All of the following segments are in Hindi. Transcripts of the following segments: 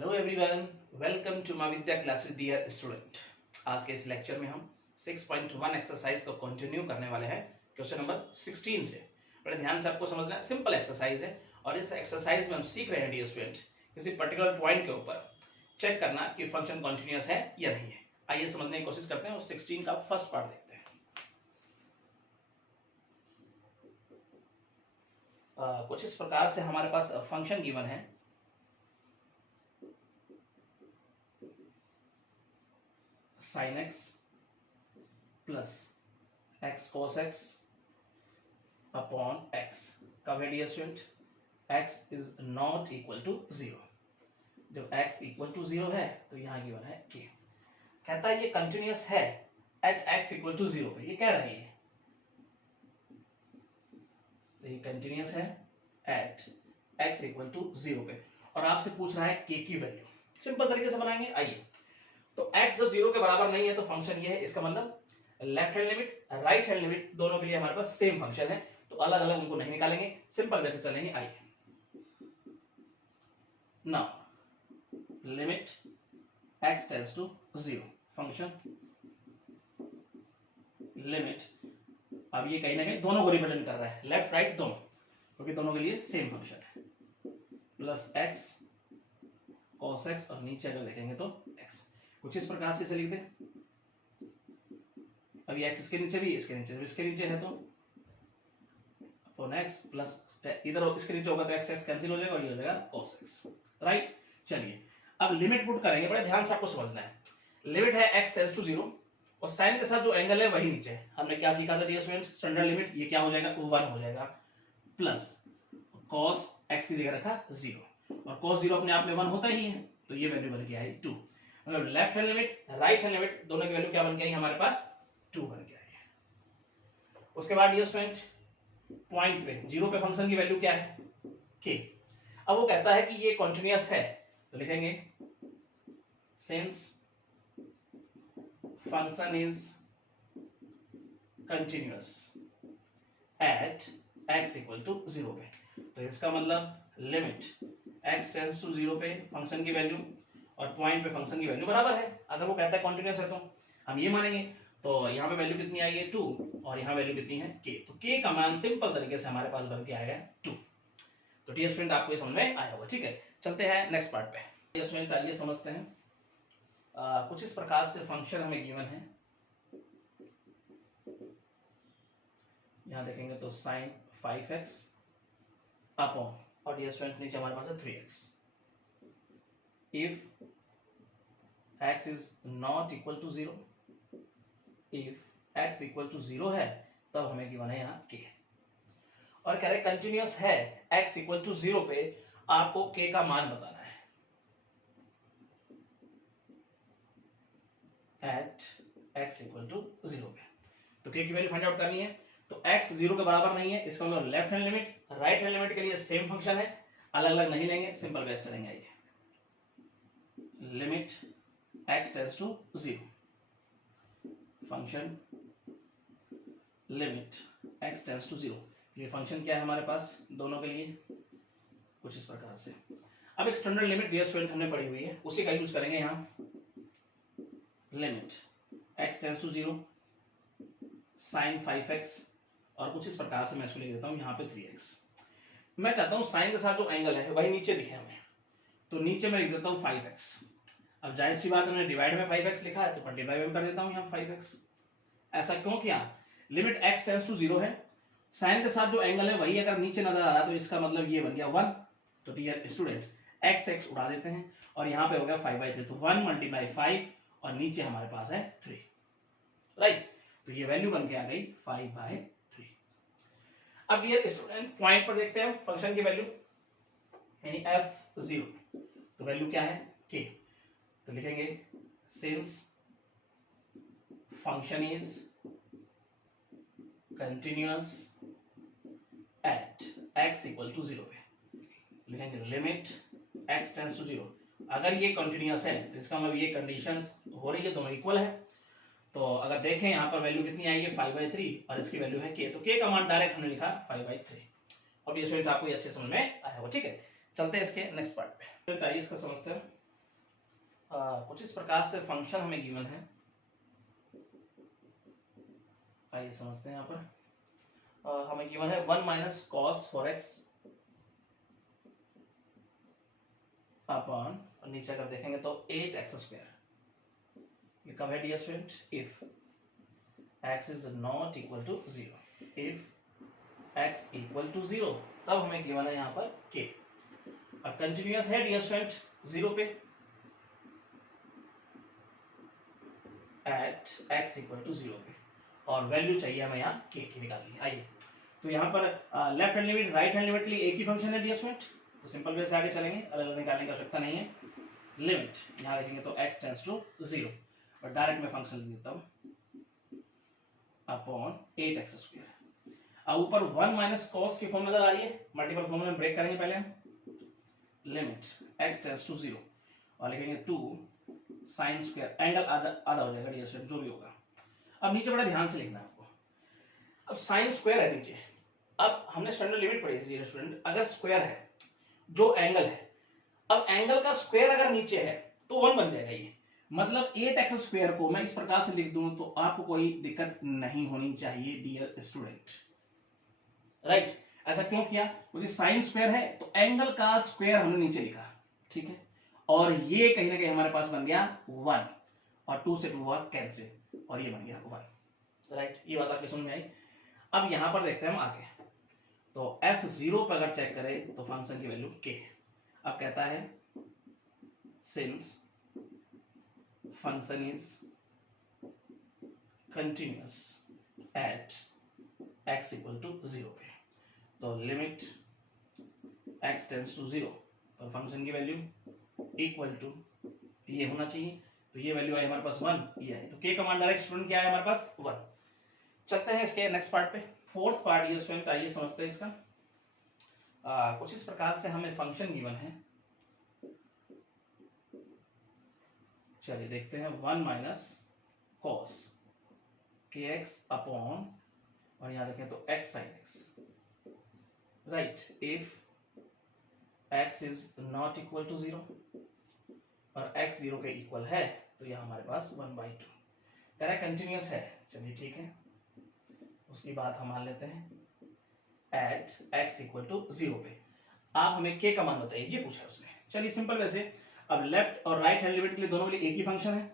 Hello everyone, welcome to my Vidya classes dear student. आज के इस लेक्चर में हम 6.1 एक्सरसाइज को कंटिन्यू करने वाले हैं क्वेश्चन नंबर 16 से। बड़े ध्यान से आपको समझना है, सिंपल एक्सरसाइज है और इस एक्सरसाइज में हम सीख रहे हैं डियर स्टूडेंट किसी पर्टिकुलर पॉइंट के ऊपर चेक करना कि फंक्शन कॉन्टिन्यूअस है या नहीं है। आइए समझने की कोशिश करते हैं और 16 का फर्स्ट पार्ट देखते हैं। कुछ इस प्रकार से हमारे पास फंक्शन गिवन है sin x plus x cos x upon x। कब है dear student? x is not equal to 0। जब x इक्वल टू 0 है तो यहां गिवन है k। कहता है ये कंटिन्यूअस है एट x इक्वल टू 0 पे। ये कह रहा है ये, तो ये कंटिन्यूअस है एट x इक्वल टू 0 पे और आपसे पूछ रहा है k की वैल्यू। सिंपल तरीके से बनाएंगे। आइए, तो x जब 0 के बराबर नहीं है तो फंक्शन ये है, इसका मतलब left hand limit right hand limit दोनों के लिए हमारे पास सेम फंक्शन है, तो अलग अलग उनको नहीं निकालेंगे, सिंपल वे से चलेंगे। आइए, now limit x tends to 0 function limit. अब ये कहीं ना कहीं दोनों को रिप्रेजेंट कर रहा है, लेफ्ट राइट दोनों, क्योंकि दोनों के लिए सेम फंक्शन है। प्लस x cos x और नीचे अगर देखेंगे तो x। कुछ इस प्रकार से इसे लिख दे। अभी x इसके नीचे भी, इसके नीचे भी, इसके नीचे है तो अपॉन x प्लस इधर इसके नीचे होगा तो x x कैंसिल हो जाएगा और ये हो जाएगा cos x। राइट, चलिए अब लिमिट पुट करेंगे। बड़े ध्यान से आपको समझना है, लिमिट है x टेंड्स टू 0 और साइन के साथ जो एंगल है वही नीचे है। हमने क्या सीखा था डियर स्टूडेंट? Standard limit. ये क्या हो जाएगा? 1 हो जाएगा प्लस cos x की जगह रखा 0 और cos 0 अपने आप में 1 होता ही है, तो ये वैल्यू बन गया है 2। मतलब left hand limit right hand limit दोनों की वैल्यू क्या बन गई हमारे पास? 2 बन गया है। उसके बाद डियर स्टूडेंट पॉइंट पे 0 पे फंक्शन की वैल्यू क्या है? k। अब वो कहता है कि ये कॉन्टिन्यूअस है तो लिखेंगे since function is continuous at x equal to 0 पे, तो इसका मतलब लिमिट x टेंड्स टू 0 पे फंक्शन की वैल्यू और पॉइंट पे फंक्शन की वैल्यू बराबर है। अगर वो कहता है कॉन्टिन्यूअस है तो हम ये मानेंगे, तो यहाँ पे वैल्यू कितनी आई है? 2 और यहाँ वैल्यू कितनी है? k। तो k का मान सिंपल तरीके से हमारे पास बन के आएगा 2। तो डियर स्टूडेंट आपको ये समझ में आया होगा। ठीक है, चलते हैं नेक्स्ट पार्ट पे। डियर स्टूडेंट आइए समझते हैं। कुछ इस प्रकार से फंक्शन हमें गिवन है, यहाँ देखेंगे तो sin 5x अपॉन और डियर स्टूडेंट नीचे हमारे पास है 3x। If x is not equal to 0, if x equal to 0 है तब हमें गिवन है यहाँ k और कह रहे कंटिन्यूअस है x equal to 0 पे आपको k का मान बताना है at x equal to 0 पे। तो k की वैल्यू फाइंड आउट करनी है, तो x 0 के बराबर नहीं है, इसका मतलब left hand limit right hand limit के लिए सेम फंक्शन है, अलग अलग नहीं लेंगे, सिंपल वे से लेंगे। आइए, limit x tends to 0 function limit x tends to 0। ये फंक्शन क्या है हमारे पास दोनों के लिए? कुछ इस प्रकार से। अब एक स्टैंडर्ड लिमिट डियर स्टूडेंट हमने पढ़ी हुई है, उसी का यूज करेंगे यहाँ। Limit x tends to 0 sin 5x और कुछ इस प्रकार से मैं इसको लिख देता हूँ यहाँ पे 3x। मैं चाहता हूँ साइन के साथ जो एंगल है वही नीचे दिखे हमें, तो नीचे मैं लिख देता हूँ 5x। अब जाहिर सी बात है, मैंने डिवाइड में 5x लिखा है तो मल्टीप्लाई में कर देता हूँ यहाँ 5x। ऐसा क्यों किया? लिमिट x टेंड्स टू 0 है, साइन के साथ जो एंगल है वही अगर नीचे नजर आ रहा है तो इसका मतलब ये बन गया 1। तो डियर स्टूडेंट x उड़ा देते हैं और यहाँ पे हो गया 5/3, तो 1 मल्टीप्लाई 5 और नीचे हमारे पास है 3। राइट, तो ये वैल्यू बन के आ गई 5/3। अब डियर स्टूडेंट पॉइंट पर देखते हैं फंक्शन की वैल्यू यानी f0, तो वैल्यू क्या है? k। तो लिखेंगे since function is continuous at x equal to 0 पे लिखेंगे लिमिट x टेंड्स टू 0। अगर ये कंटिन्यूअस है तो इसका मतलब ये कंडीशन हो रही है, दोनों इक्वल है। तो अगर देखें यहाँ पर वैल्यू कितनी आई है? 5/3 और इसकी वैल्यू है k, तो k का मान डायरेक्ट हमने लिखा 5/3। अब ये स्टूडेंट आपको ये अच्छे समझ में आया होगा। ठीक है, चलते हैं इसके नेक्स्ट पार्ट पे। तो आइए इसका समझते हैं। कुछ इस प्रकार से फंक्शन हमें गिवन है, आइए समझते हैं। यहाँ पर हमें गिवन है 1 माइनस कॉस 4x अपॉन, और नीचे अगर देखेंगे तो 8x²। ये कब है dear student? If x is not equal to 0। If x equal to 0 तब हमें गिवन है यहाँ पर k। और कंटिन्यूअस है डियर स्टूडेंट 0 पे एट x इक्वल टू 0 पे, और वैल्यू चाहिए हमें यहाँ k की निकालनी है। आइए तो यहाँ पर left hand limit right hand limit के लिए एक ही फंक्शन है डियर स्टूडेंट, तो सिंपल वे से आगे चलेंगे, अलग अलग निकालने की आवश्यकता नहीं है। लिमिट यहाँ देखेंगे तो x टेंड्स टू 0, और डायरेक्ट में फंक्शन लिख देता हूँ अपॉन 8x²। अब ऊपर 1 माइनस कॉस की फॉर्म नजर आ रही है, मल्टीपल फॉर्म में ब्रेक करेंगे पहले हम। लिमिट x टेंड्स टू 0 और लिखेंगे 2 साइन स्क्वायर, एंगल आधा हो जाएगा डियर स्टूडेंट जो भी होगा। अब नीचे बड़ा ध्यान से लिखना है आपको। अब साइन स्क्वायर है नीचे, अब हमने स्टैंडर्ड लिमिट पढ़ी थी स्टूडेंट, अगर स्क्वायर है जो एंगल है, अब एंगल का स्क्वायर अगर नीचे है तो 1 बन जाएगा। ये मतलब 8x² को मैं इस प्रकार से लिख दूं तो आपको कोई दिक्कत नहीं होनी चाहिए डियर स्टूडेंट, राइट। ऐसा क्यों किया? क्योंकि साइन स्क्वायर है तो एंगल का स्क्वायर हमने नीचे लिखा, ठीक है, और ये कहीं ना कहीं हमारे पास बन गया 1, और 2 से 2 हुआ कैंसिल, और ये बन गया 1, राइट। ये बात आपके समझ में आई। अब यहां पर देखते हैं हम आगे, तो f0 पर अगर चेक करें तो फंक्शन की वैल्यू k है। अब कहता है since function is continuous at x equal to 0 पे, तो लिमिट x टेंड्स टू 0 और फंक्शन की वैल्यू इक्वल टू ये होना चाहिए, तो ये वैल्यू आई हमारे पास 1, ये है, तो k कमांड डायरेक्ट स्टूडेंट क्या है हमारे पास 1। चलते हैं इसके नेक्स्ट पार्ट पे, फोर्थ पार्ट ये स्टूडेंट, आइए समझते हैं इसका। कुछ इस प्रकार से हमें फंक्शन गिवन है, चलिए देखते हैं 1 माइनस कॉस kx अपॉन, और यहां देखें तो x sin x, right. If x is not equal to 0 और x 0 के इक्वल है तो यह हमारे पास 1/2 कह रहा है, कंटिन्यूअस है। चलिए ठीक है, उसकी बात हम मान लेते हैं एट x इक्वल टू 0 पे। आप हमें k का मान बताइए, ये पूछा उसने। चलिए सिंपल वैसे, अब लेफ्ट और राइट हैंड लिमिट के लिए दोनों के लिए एक ही फंक्शन है,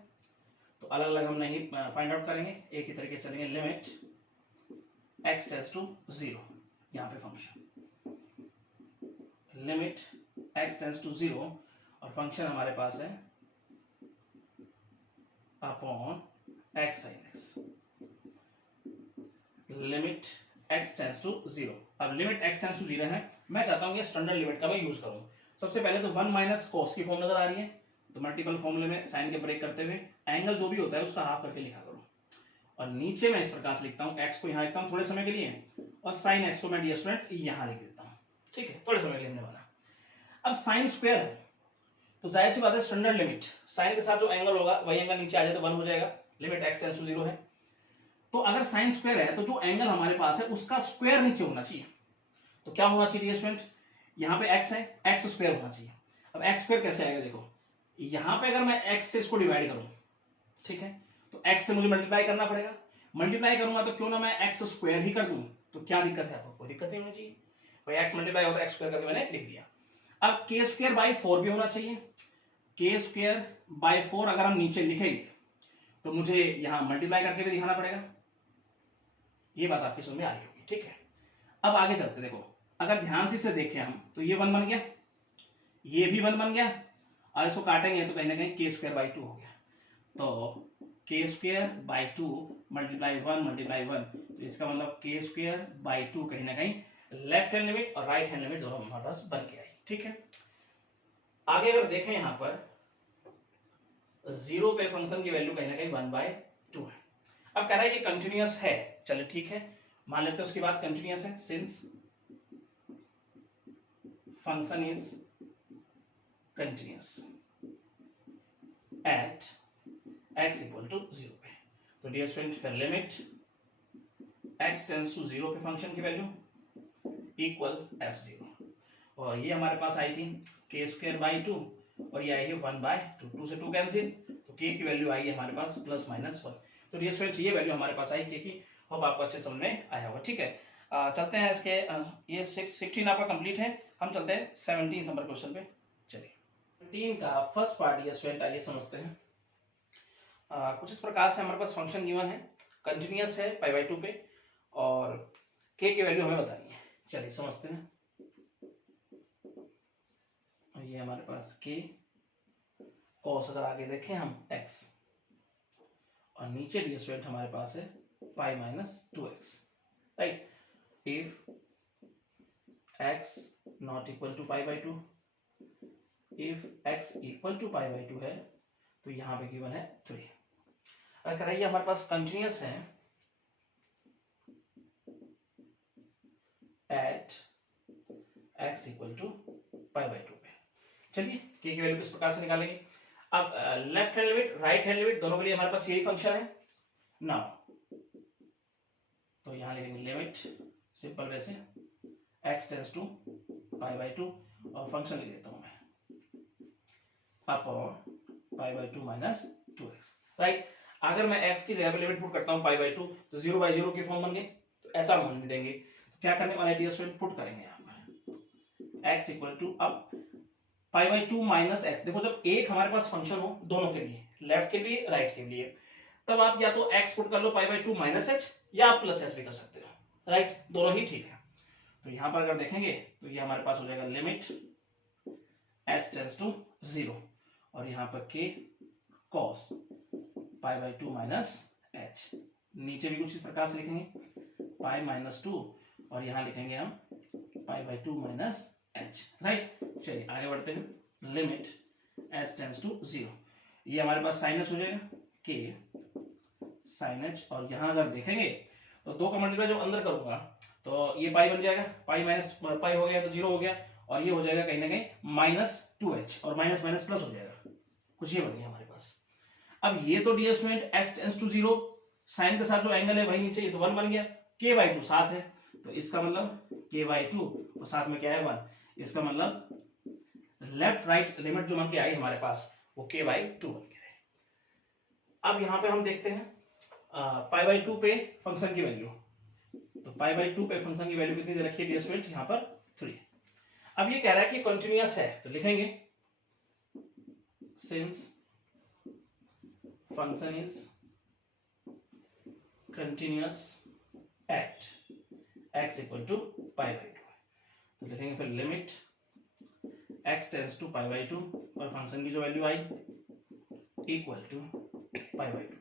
तो अलग अलग हम नहीं फाइंड आउट करेंगे, एक ही तरीके से चलेंगे। लिमिट x टेंड्स टू 0, यहाँ पे function limit x tends to 0 और फंक्शन हमारे पास है upon x sin x, limit x tends to 0। अब लिमिट x टेंड्स टू 0 है, मैं चाहता हूं कि स्टैंडर्ड लिमिट का मैं यूज करूं। सबसे पहले तो 1 माइनस कॉस की फॉर्म नजर आ रही है, तो मल्टीपल फॉर्मूले में साइन के ब्रेक करते हुए एंगल जो भी होता है उसका हाफ करके लिखा करो, और नीचे मैं इस प्रकार से लिखता हूं, x को यहां लिखता हूं थोड़े समय के लिए, और साइन x को मैं डियर स्टूडेंट यहां लिख देता हूं, ठीक है, थोड़े समय के लिए हमने बना। अब साइन स्क्वायर है तो जाहिर सी बात है स्टैंडर्ड लिमिट साइन के साथ जो एंगल होगा वही एंगल नीचे आ जाए तो 1 हो जाएगा, लिमिट x टेंड्स टू 0 है। तो अगर साइन स्क्वायर है तो जो एंगल हमारे पास है उसका स्क्वायर नीचे होना चाहिए, तो क्या होना चाहिए स्टूडेंट, यहाँ पे x है, x स्क्वायर होना चाहिए। अब x स्क्वायर कैसे आएगा, देखो यहाँ पे अगर मैं x से इसको डिवाइड करूं, ठीक है, तो x से मुझे मल्टीप्लाई करना पड़ेगा, मल्टीप्लाई करूंगा तो क्यों ना मैं x स्क्वायर ही कर दूं, तो क्या दिक्कत है आपको, कोई दिक्कत नहीं होनी चाहिए भाई, x मल्टीप्लाई होता है x स्क्वायर करके मैंने लिख दिया। अब k स्क्वायर बाई 4 भी होना चाहिए, k स्क्वायर बाई 4 अगर हम नीचे लिखेंगे तो मुझे यहां मल्टीप्लाई करके भी दिखाना पड़ेगा, ये बात आपकी समझ में आई होगी, ठीक है। अब आगे चलते, देखो अगर ध्यान से इसे देखें हम तो ये 1 बन गया, ये भी 1 बन गया, और इसको काटेंगे तो कहीं ना कहीं k स्क्वायर बाई 2 हो गया, तो k स्क्वायर बाई 2 मल्टीप्लाई 1, तो इसका मतलब k स्क्वायर बाई 2 कहीं ना कहीं लेफ्ट हैंड लिमिट और राइट हैंड लिमिट दोनों हमारे पास बन के आई, ठीक है। आगे अगर देखें यहां पर 0 पे फंक्शन की वैल्यू कहीं ना कहीं 1/2 है। अब कह रहा है ये कंटिन्यूअस है, चलिए ठीक है, मान लेते हैं उसके बाद कंटिन्यूअस है, since function is continuous at x equal to 0 पे, तो डियर स्टूडेंट फिर लिमिट x टेंड्स टू 0 पे फंक्शन की वैल्यू इक्वल f0, और ये हमारे पास आई थी k स्क्वायर बाई 2 और ये आएगी 1/2, 2 से 2 कैंसिल, तो k की वैल्यू आएगी हमारे पास ±1। तो डियर स्टूडेंट्स ये वैल्यू हमारे पास आई k की। होप आपको अच्छे समझ में आया होगा। ठीक है, चलते हैं इसके ये 16 आपका कंप्लीट है। हम चलते हैं 17 नंबर क्वेश्चन पे। चलिए 17 का फर्स्ट पार्ट डियर स्टूडेंट आइए समझते हैं। कुछ इस प्रकार से हमारे पास फंक्शन गिवन है, कंटिन्यूअस है π/2 पे, और k की वैल्यू हमें बतानी है। चलिए समझते हैं। ये हमारे पास k cos, अगर आगे देखें हम x, और नीचे डियर स्टूडेंट हमारे पास है π-2x, right. If x not equal to π/2, if x equal to π/2 है तो यहाँ पे गिवन है 3। अगर कराइए हमारे पास कंटिन्यूअस है एट x इक्वल टू π/2 पे। चलिए k की वैल्यू किस प्रकार से निकालेंगे। अब left hand limit right hand limit दोनों के लिए हमारे पास यही फंक्शन है ना, तो यहां लिखेंगे लिमिट सिंपल वैसे x टेंड्स टू π/2, और फंक्शन लिख देता हूं मैं अपॉन π/2 माइनस 2x, राइट। अगर मैं x की जगह पे लिमिट पुट करता हूं π/2 तो 0/0 की फॉर्म बन गई, तो ऐसा मान भी देंगे। तो क्या करने वाले डियर स्टूडेंट, पुट करेंगे यहां पर x इक्वल टू अब π/2 माइनस x। देखो जब एक हमारे पास फंक्शन हो दोनों के लिए, लेफ्ट के लिए राइट के लिए, तब आप या तो x पुट कर लो π/2 माइनस h, या आप प्लस h भी कर सकते हो, राइट, दोनों ही ठीक है। तो यहां पर अगर देखेंगे तो ये हमारे पास हो जाएगा लिमिट s टेंड्स टू 0, और यहाँ पर k cos π/2 माइनस h। नीचे भी कुछ इस प्रकार से लिखेंगे π-2, और यहाँ लिखेंगे हम π/2 माइनस h, राइट। चलिए आगे बढ़ते हैं। लिमिट s टेंड्स टू 0, ये हमारे पास साइन h हो जाएगा k साइन h, और यहाँ अगर देखेंगे तो 2 का मल्टीप्लाई जब अंदर करूंगा तो ये पाई बन जाएगा, पाई माइनस पाई हो गया तो 0 हो गया, और ये हो जाएगा कहीं ना कहीं -2h, और माइनस माइनस प्लस हो जाएगा, कुछ ये बन गया हमारे पास। अब ये तो dear student s tends to 0, sine के साथ जो एंगल है वही नीचे, ये तो 1 बन गया, k/2 साथ है, तो इसका मतलब k/2 और साथ में क्या है 1, इसका मतलब लेफ्ट राइट लिमिट जो बन के आई हमारे पास वो k/2 बन के रहे। अब यहाँ पे हम देखते हैं π/2 पे फंक्शन की वैल्यू, तो π/2 पे फंक्शन की वैल्यू कितनी दे रखी है डियर स्टूडेंट, यहाँ पर 3। अब ये कह रहा है कि कंटिन्यूअस है, तो लिखेंगे since function is continuous at x equal to π/2, तो लिखेंगे फिर लिमिट x टेंड्स टू π/2, और फंक्शन की जो वैल्यू आई इक्वल टू π/2।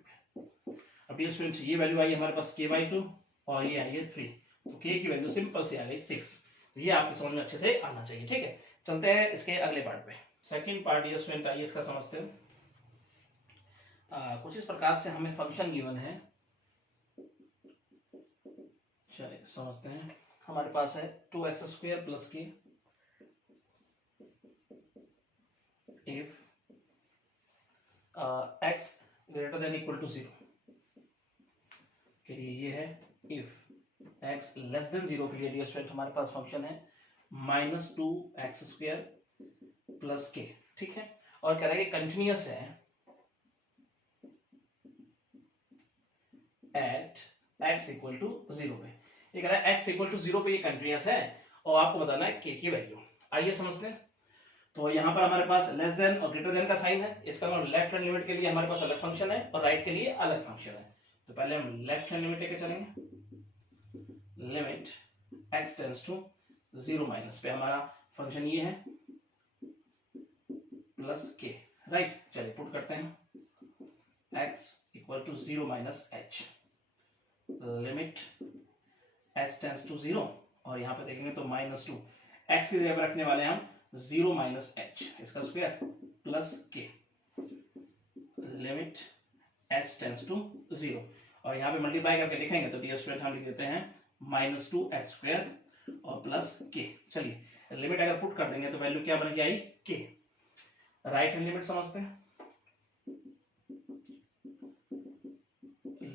अब ये स्टूडेंट ये वैल्यू आई हमारे पास k/2, और ये आई है 3, तो k की वैल्यू सिंपल से आ गई 6। तो ये आपके समझ में अच्छे से आना चाहिए। ठीक है, चलते हैं इसके अगले पार्ट पे। सेकंड पार्ट ये स्टूडेंट आइए इसका समझते हैं। कुछ इस प्रकार से हमें फंक्शन गिवन है, चलिए समझते हैं। हमारे पास है 2x² plus k if x greater than equal to 0 के लिए, ये है इफ x लेस देन 0 के लिए डियर स्टूडेंट हमारे पास फंक्शन है -2x² प्लस k। ठीक है, और कह रहा है कि कंटिन्यूअस है एट x इक्वल टू 0 पे। ये कह रहा है x इक्वल टू 0 पे ये कंटिन्यूअस है, और आपको बताना है k की वैल्यू। आइए समझते हैं। तो यहाँ पर हमारे पास लेस देन और ग्रेटर देन का साइन है, इसका मतलब लेफ्ट हैंड लिमिट के लिए हमारे पास अलग फंक्शन है और राइट के लिए अलग फंक्शन है। तो पहले हम लेफ्ट हैंड लिमिट लेके चलेंगे, limit x tends to 0 minus पे हमारा फंक्शन ये है प्लस k, राइट। चलिए पुट करते हैं x equal to 0 minus h, limit s tends to 0, और यहाँ पे देखेंगे तो -2, x की जगह पर रखने वाले हम 0 माइनस h इसका square plus k, limit h tends to 0, और यहाँ पे मल्टीप्लाई करके लिखेंगे तो डियर स्टूडेंट हम लिख देते हैं -2h² और प्लस k। चलिए लिमिट अगर पुट कर देंगे तो वैल्यू क्या बन के आई k। राइट हैंड लिमिट समझते हैं,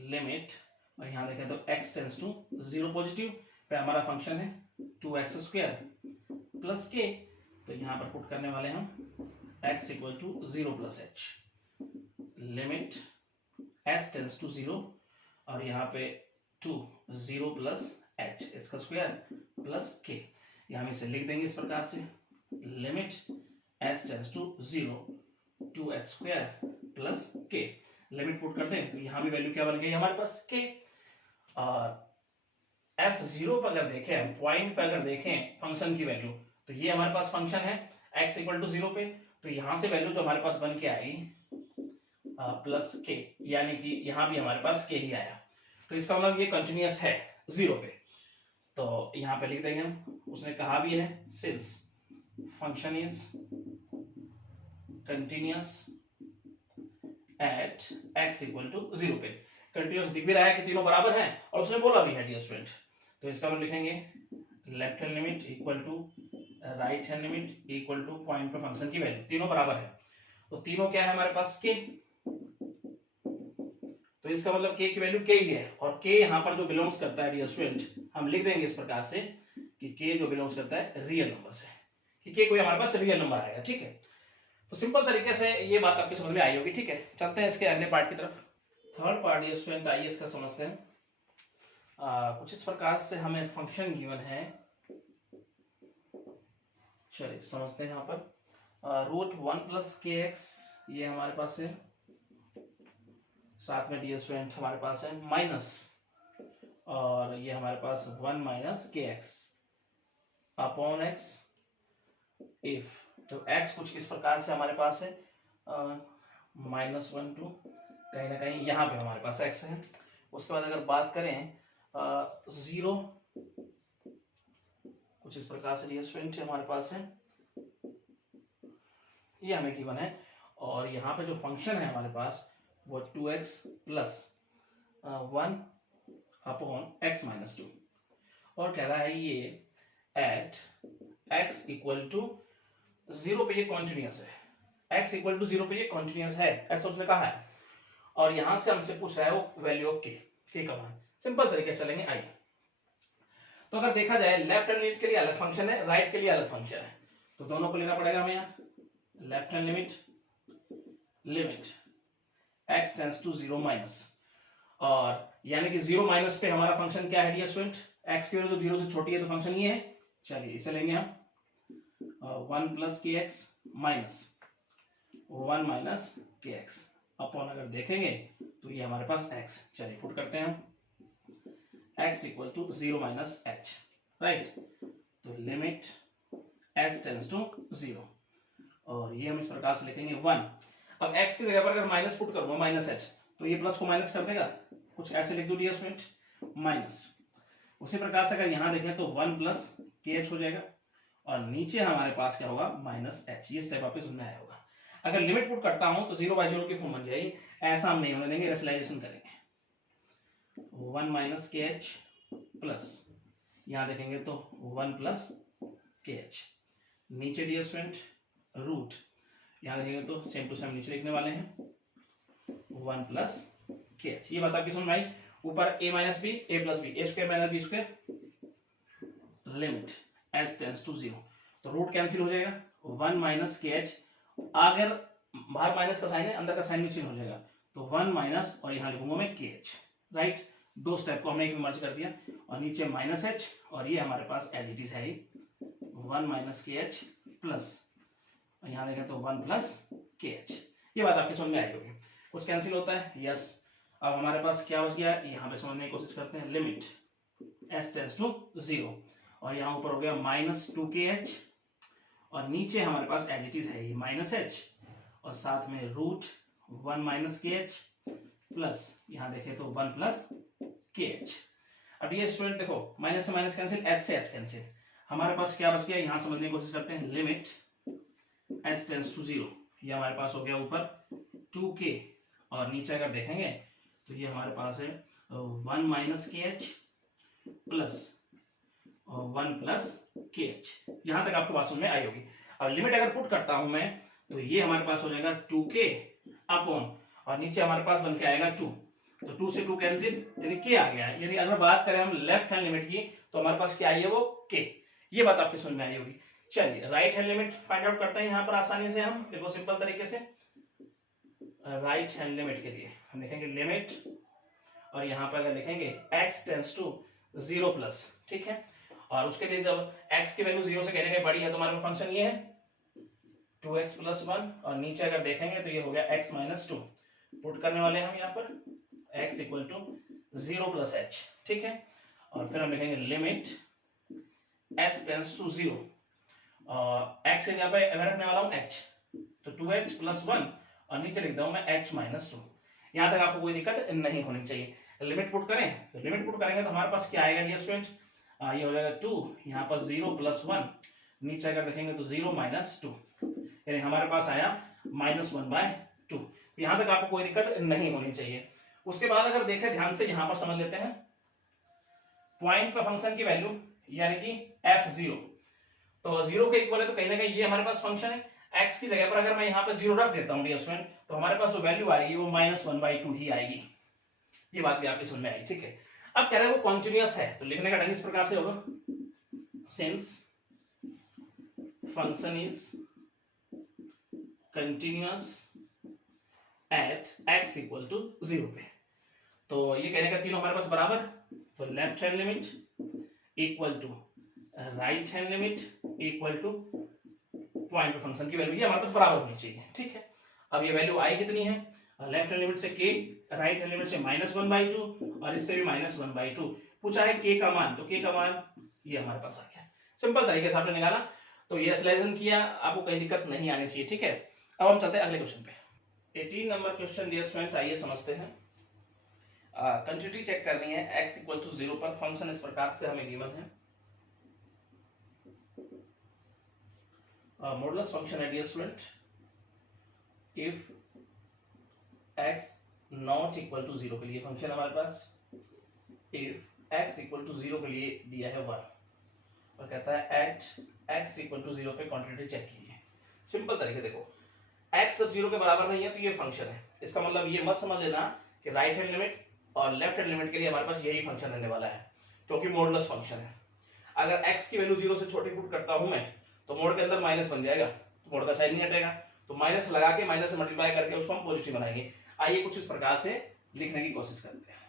लिमिट, और यहाँ देखें तो x टेंड्स टू 0 पॉजिटिव पे हमारा फंक्शन है 2x² प्लस k, तो यहाँ पर पुट करने वाले हम x equal to 0 plus H, limit s tends to 0 और यहाँ पे 2 0 प्लस एच इसका स्क्वायर प्लस के, यहाँ हम इसे लिख देंगे इस प्रकार से, limit s tends to 0 2h square plus K. Limit put कर दें तो यहाँ भी वैल्यू क्या बन गई हमारे पास k। और f0 पर अगर देखें, पॉइंट पर अगर देखें फंक्शन की वैल्यू, तो ये हमारे पास फंक्शन है x इक्वल टू 0 पे, तो यहाँ से वैल्यू जो हमारे पास बन के आई प्लस के, यानी कि यहाँ भी हमारे पास के ही आया, तो इसका मतलब ये कंटिन्यूअस है 0 पे। तो यहाँ पे लिख देंगे हम, उसने कहा भी है since function is continuous at x equal to 0 पे। कंटिन्यूअस दिख भी रहा है कि तीनों बराबर हैं और उसने बोला भी है डियर स्टूडेंट, तो इसका हम लिखेंगे left hand limit equal to right hand limit equal to point पे फंक्शन की वैल्यू, तीनों बराबर है। तो तीनों क्या है हमारे पास के, तो इसका मतलब के की वैल्यू के ही है, और के यहाँ पर जो बिलोंग्स करता है डियर स्टूडेंट, हम लिख देंगे इस प्रकार से कि के जो बिलोंग्स करता है रियल नंबर से, कि के कोई हमारे पास रियल नंबर आएगा। ठीक है, तो सिंपल तरीके से ये बात आपकी समझ में आई होगी। ठीक है, चलते हैं इसके अगले पार्ट की तरफ। थर्ड पार्ट डियर स्टूडेंट आइए इसका समझते हैं। कुछ इस प्रकार से हमें फंक्शन गिवन है, चलिए समझते हैं। यहाँ पर रूट 1 प्लस के एक्स ये हमारे पास है, साथ में डियर स्टूडेंट हमारे पास है माइनस, और ये हमारे पास 1 माइनस के एक्स अपॉन एक्स इफ, तो x कुछ इस प्रकार से हमारे पास है -1 2, कहीं ना कहीं यहाँ पे हमारे पास x है। उसके बाद अगर बात करें 0 कुछ इस प्रकार से डियर स्टूडेंट हमारे पास है, ये हमें गिवन है, और यहाँ पे जो फंक्शन है हमारे पास वो 2x plus 1 upon x minus 2, और कह रहा है ये एट x इक्वल टू 0 पे ये कॉन्टिन्यूअस है, x इक्वल टू 0 पे ये कॉन्टिन्यूअस है, ऐसा उसने कहा है। और यहां से हमसे पूछ रहा है वो वैल्यू ऑफ के का मान। सिंपल तरीके से चलेंगे, आइए। तो अगर देखा जाए लेफ्ट हैंड लिमिट के लिए अलग फंक्शन है, राइट के लिए अलग फंक्शन है, तो दोनों को लेना पड़ेगा हमें। यहाँ left hand limit x tends to 0 minus, और यानी कि 0 माइनस पे हमारा फंक्शन क्या है डियर स्टूडेंट, x की वैल्यू 0 से छोटी है तो फंक्शन ये है। चलिए इसे लेंगे हम 1 प्लस के एक्स माइनस 1 माइनस के एक्स अपॉन, अगर देखेंगे तो ये हमारे पास x, चलिए पुट करते हैं हम, x equal to 0 minus H, right. तो लिमिट s टेंड्स टू 0, और ये हम इस प्रकार से लिखेंगे 1। अब x की जगह पर अगर माइनस पुट करूंगा माइनस एच, तो ये प्लस को माइनस कर देगा, कुछ ऐसे लिख दो डियर स्टूडेंट माइनस। उसी प्रकार से अगर यहां देखें तो 1 प्लस के एच हो जाएगा, और नीचे हमारे पास क्या होगा माइनस एच। ये स्टेप आपको सुनना होगा। अगर लिमिट पुट करता हूं तो 0/0 की फॉर्म बन जाएगी, ऐसा हम नहीं होने देंगे, रेशनलाइजेशन करेंगे। 1 माइनस के एच प्लस, यहां देखेंगे तो 1 प्लस के एच, नीचे डियर स्टूडेंट रूट, यहां देखेंगे तो सेम टू सेम नीचे लिखने वाले हैं 1 प्लस के एच। ये बात आपकी समझ में आई। ऊपर a minus B A plus B, A square minus B square, limit s tends to 0, तो रूट कैंसिल हो जाएगा, 1 माइनस के एच, अगर बाहर माइनस का साइन है अंदर का साइन भी चेंज हो जाएगा, तो 1 माइनस, और यहां लिखूंगा मैं के एच, राइट। दो स्टेप को हमने एक में मर्ज कर दिया, और नीचे माइनस एच, और ये हमारे पास एज इट इज है 1 माइनस के एच प्लस, यहां देखें तो 1 प्लस के एच। ये बात आपकी समझ में आई होगी। कुछ कैंसिल होता है, यस। अब हमारे पास क्या बच गया, यहाँ पे समझने की कोशिश करते हैं, लिमिट s टेंड्स टू 0, और यहाँ ऊपर हो गया -2kh, और नीचे हमारे पास एज इट इज है ये -h, और साथ में रूट 1 माइनस kh प्लस, यहाँ देखें तो 1 प्लस kh। अब ये स्टूडेंट देखो, माइनस से माइनस कैंसिल, h से h कैंसिल, हमारे पास क्या बच गया, यहाँ समझने की कोशिश करते हैं, लिमिट s टेंड्स टू 0, ये हमारे पास हो गया ऊपर 2k, और नीचे अगर देखेंगे तो ये हमारे पास है 1 माइनस के एच प्लस 1 प्लस के एच। यहां तक आपको बात समझ में आई होगी। अब लिमिट अगर पुट करता हूं मैं, तो ये हमारे पास हो जाएगा 2k अपॉन, और नीचे हमारे पास बन के आएगा 2, तो 2 से 2 कैंसिल, यानी k आ गया। यानी अगर बात करें हम लेफ्ट हैंड लिमिट की, तो हमारे पास क्या आई है वो k। ये बात आपकी समझ में आई होगी। चलिए right hand limit find out करते हैं यहाँ पर आसानी से हम, देखो सिंपल तरीके से। राइट हैंड लिमिट के लिए हम लिखेंगे लिमिट, और यहाँ पर अगर लिखेंगे x टेंस टू 0 प्लस, ठीक है। और उसके लिए जब x की वैल्यू 0 से कहने के बड़ी है तो हमारे पास फंक्शन ये है 2x + 1, और नीचे अगर देखेंगे तो ये हो गया x - 2। पुट करने वाले हम यहाँ पर x = 0 + h, ठीक है। और फिर हम लिखेंगे लिमिट s टेंस टू 0, और x के यहाँ पे रखने वाला हूँ h, तो 2h + 1, और नीचे लिखता हूँ मैं h - 2। यहाँ तक आपको कोई दिक्कत नहीं होनी चाहिए। लिमिट पुट करें, तो लिमिट पुट करेंगे तो हमारे पास क्या आएगा डियर स्टूडेंट, ये हो जाएगा 2, यहाँ पर 0 + 1, नीचे अगर देखेंगे तो 0 - 2, यानी हमारे पास आया -1/2। यहाँ तक आपको कोई दिक्कत नहीं होनी चाहिए। उसके बाद अगर देखें ध्यान से, यहाँ पर समझ लेते हैं पॉइंट पर फंक्शन की वैल्यू यानी कि f0, तो 0 के इक्वल है, तो कहीं ना कहीं ये हमारे पास फंक्शन है। x की जगह पर अगर मैं यहाँ पर 0 रख देता हूँ डियर स्टूडेंट, तो हमारे पास जो वैल्यू आएगी वो -1/2 ही आएगी। ये बात भी आपकी समझ में आई, ठीक है। अब कह रहे हैं वो कॉन्टिन्यूअस है, तो लिखने का ढंग इस प्रकार से होगा, since function is continuous at x = 0 पे। तो ये कहने का तीनों हमारे पास बराबर, तो left hand limit equal to right hand limit equal to point पे फंक्शन की वैल्यू, ये हमारे पास बराबर होनी चाहिए, ठीक है। अब ये वैल्यू आई कितनी है, लेफ्ट हैंड लिमिट से k, राइट हैंड लिमिट से -1/2, और इससे भी -1/2 पूछा है k का मान, तो k का मान ये हमारे पास आ गया। सिंपल तरीके से आपने निकाला, तो ये एक्सप्लेनेशन किया, आपको कोई दिक्कत नहीं आनी चाहिए, ठीक है। अब हम चलते हैं अगले क्वेश्चन पे। 18 नंबर क्वेश्चन डियर स्टूडेंट, आइए समझते हैं। कंटिन्यूटी चेक करनी है, x = 0 पर फंक्शन इस प्रकार से हमें गिवन है। मॉडुलस फंक्शन है डियर स्टूडेंट, इफ x ≠ 0 के लिए फंक्शन हमारे पास, इफ x = 0 के लिए दिया है 1, और कहता है एट x = 0 पे क्वांटिटी चेक कीजिए। सिंपल तरीके, देखो x जब 0 के बराबर नहीं है तो ये फंक्शन है, इसका मतलब ये मत समझ लेना कि राइट हैंड लिमिट और लेफ्ट हैंड लिमिट के लिए हमारे पास यही फंक्शन रहने वाला है, क्योंकि मॉडुलस फंक्शन है। अगर x की वैल्यू 0 से छोटी पुट करता हूं मैं, तो मोड के अंदर माइनस बन जाएगा, तो मोड का साइन नहीं हटेगा, तो माइनस लगा के माइनस से मल्टीप्लाई करके उसको हम पॉजिटिव बनाएंगे। आइए कुछ इस प्रकार से लिखने की कोशिश करते हैं।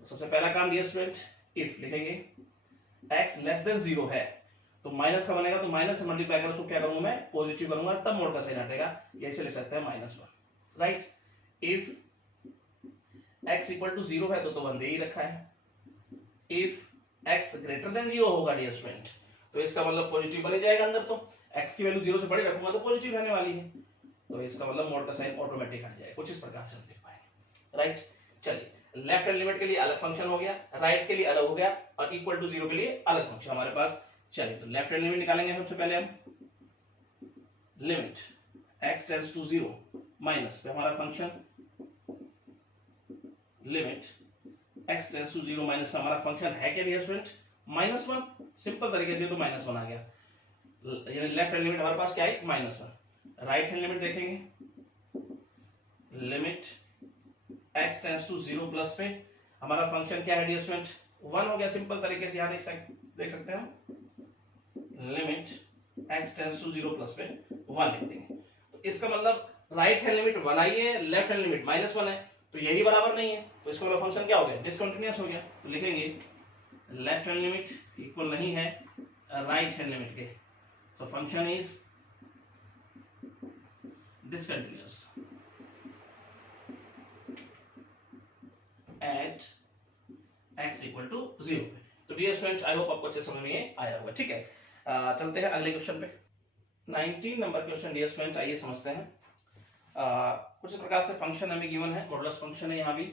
तो सबसे पहला काम डियर स्टूडेंट, इफ लिखेंगे x < 0 है, तो माइनस का बनेगा, तो माइनस से मल्टीप्लाई कर उसको क्या करूंगा मैं, पॉजिटिव करूंगा, तब मोड का साइन हटेगा। ऐसे लिख सकते हैं -1, राइट। इफ x = 0 है तो 1 दे ही रखा है। इफ x > 0 होगा डियर स्टूडेंट, तो इसका मतलब पॉजिटिव बन जाएगा अंदर, तो x की वैल्यू 0 से बड़ी रखूंगा तो पॉजिटिव रहने वाली है, तो इसका मतलब मोड का साइन ऑटोमेटिक हट जाएगा। कुछ इस प्रकार से हम देख पाएंगे, राइट। चलिए, लेफ्ट हैंड लिमिट के लिए अलग फंक्शन हो गया, राइट के लिए अलग हो गया, और = 0 के लिए अलग फंक्शन हमारे पास। चलिए, तो लेफ्ट हैंड लिमिट निकालेंगे सबसे पहले हम, limit x tends to 0 minus पे हमारा function, limit x tends to 0 minus पे हमारा फंक्शन है क्या डियर स्टूडेंट, -1। सिंपल तरीके से तो -1 आ गया, यानी लेफ्ट हैंड लिमिट हमारे पास क्या है, -1। राइट हैंड लिमिट देखेंगे, limit x tends to 0 plus पे हमारा फंक्शन क्या है डियर स्टूडेंट, 1 हो गया। सिंपल तरीके से यहाँ देख सकते हैं हम, limit x tends to 0 plus पे 1 लिख देंगे। तो इसका मतलब राइट हैंड लिमिट 1 आई है, लेफ्ट हैंड लिमिट -1 है, तो यही बराबर नहीं है, तो इसका मतलब फंक्शन क्या हो गया, डिसकंटिन्यूअस हो गया। तो लिखेंगे लेफ्ट हैंड लिमिट इक्वल नहीं है राइट हैंड लिमिट के, so function is discontinuous at x = 0 पे। तो डियर स्टूडेंट, आई होप आपको अच्छे समझ में आया होगा, ठीक है। चलते हैं अगले क्वेश्चन पे। 19 नंबर क्वेश्चन डियर स्टूडेंट, आइए समझते हैं। कुछ इस प्रकार से फंक्शन हमें गिवन है, मॉडुलस फंक्शन है यहाँ भी,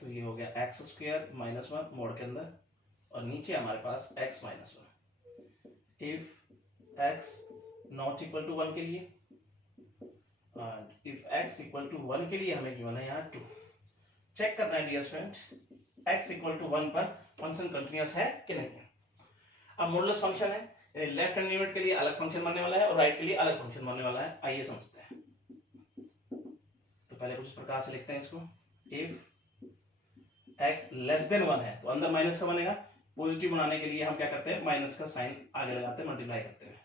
तो ये हो गया x² -1 मोड के अंदर, और नीचे हमारे पास x - 1। इफ x ≠ 1 के लिए, एंड इफ x = 1 के लिए हमें गिवन है यहाँ 2। चेक करना है डियर स्टूडेंट, x = 1 पर फंक्शन कंटिन्यूअस है कि नहीं है। अब मॉडुलस फंक्शन है, यानी लेफ्ट हैंड लिमिट के लिए अलग फंक्शन बनने वाला है और राइट के लिए अलग फंक्शन बनने वाला है। आइए समझते हैं। तो पहले कुछ प्रकार से लिखते हैं इसको, इफ x < 1 है तो अंदर माइनस का बनेगा, पॉजिटिव बनाने के लिए हम क्या करते हैं, माइनस का साइन आगे लगाते हैं, मल्टीप्लाई करते हैं।